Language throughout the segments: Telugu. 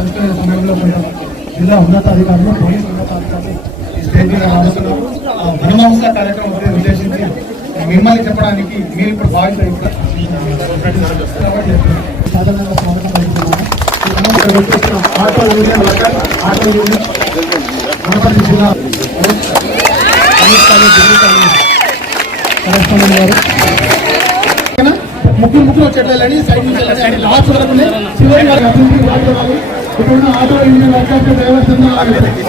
పంచుకునే సమయంలో కొంచెం జిల్లా ఉన్నతాధికారులు పోలీసు ఉన్నతాధికారులు ఈ స్టేజ్ మీద రాస్తున్నారు. వనమహోత్సవ కార్యక్రమం ఉద్దేశించి మిమ్మల్ని చెప్పడానికి మీరు ఇప్పుడు భావిస్తారు సాధారణంగా స్వాగతం పలుకుతున్నాను. Auto union worker auto union Wanaparthy జిల్లా కరెస్పాండెంట్ గారు ముగ్గురు వచ్చేట్లని సైడ్ నుంచి లాస్ట్ వరకు చివరి ఇప్పుడున్న ఆటో యూనియన్ వర్కర్స్ డ్రైవర్స్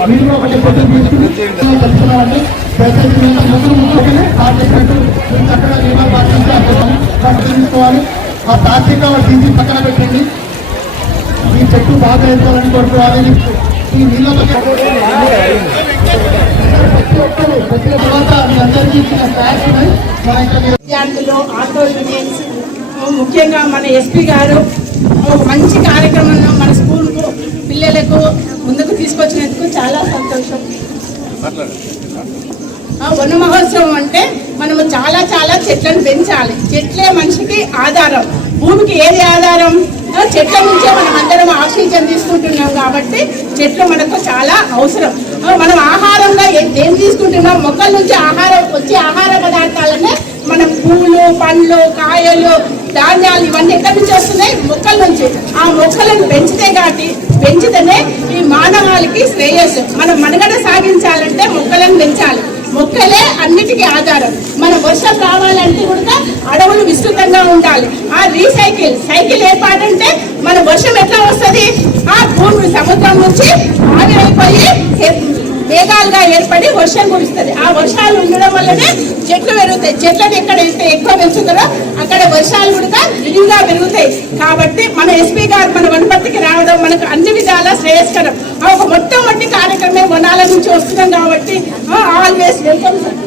మీరు కూడా ఒకటి పొద్దున తీసుకుని తెలుసుకున్నామండి. చక్కగా తీసుకోవాలి. ఆ ప్లాస్టిక్ కవర్ తీసి పక్కన పెట్టండి. ఈ చెట్టు బాగా వేసుకోవాలని కోరుకోవాలి. ఈ నీళ్ళతో విద్యార్థులు ఆటో యూనియన్స్ ముఖ్యంగా మన ఎస్పీ గారు ఒక మంచి కార్యక్రమంలో మన స్కూల్కు పిల్లలకు ముందుకు తీసుకొచ్చినందుకు చాలా సంతోషం. వన మహోత్సవం అంటే మనము చాలా చాలా చెట్లను పెంచాలి. చెట్లే మనిషికి ఆధారం. భూమికి ఏది ఆధారం? చెట్ల నుంచే మనం అందరం ఆక్సిజన్ తీసుకుంటున్నాం కాబట్టి చెట్లు మనకు చాలా అవసరం. మనం ఆహారంగా ఏం తీసుకుంటున్నాం? మొక్కల నుంచి ఆహారం వచ్చే ఆహార పదార్థాలనే మనం పూలు, పండ్లు, కాయలు, ధాన్యాలు ఇవన్నీ ఎక్కడి నుంచి వస్తున్నాయి? మొక్కల నుంచి. ఆ మొక్కలను పెంచితేనే ఈ మానవాళికి శ్రేయస్సు. మనం మనుగడ సాగించాలంటే మొక్కలను పెంచాలి. మొక్కలే అన్నిటికీ ఆధారం. మన వర్షం రావాలంటే కూడా అడవులు విస్తృతంగా ఉండాలి. ఆ సైకిల్ ఏర్పాటంటే మన వర్షం ఎట్లా వస్తుంది? ఆ భూమి సముద్రం నుంచి ఆవిరైపోయి మేఘాలుగా ఏర్పడి వర్షం కురుస్తుంది. ఆ వర్షాలు ఉండడం వల్లనే చెట్లు పెరుగుతాయి. చెట్లను ఎక్కడైతే ఎక్కువ పెంచుతారో అక్కడ వర్షాలు కూడా విరివిగా పెరుగుతాయి. కాబట్టి మన ఎస్పీ గారు మన వనపర్తికి రావడం మనకు అన్ని విధాలా శ్రేయస్కరం. ఒక మొట్టమొదటి కార్యక్రమం వనాల నుంచి వస్తున్నాం కాబట్టి ఆల్వేస్ వెల్కమ్ సార్.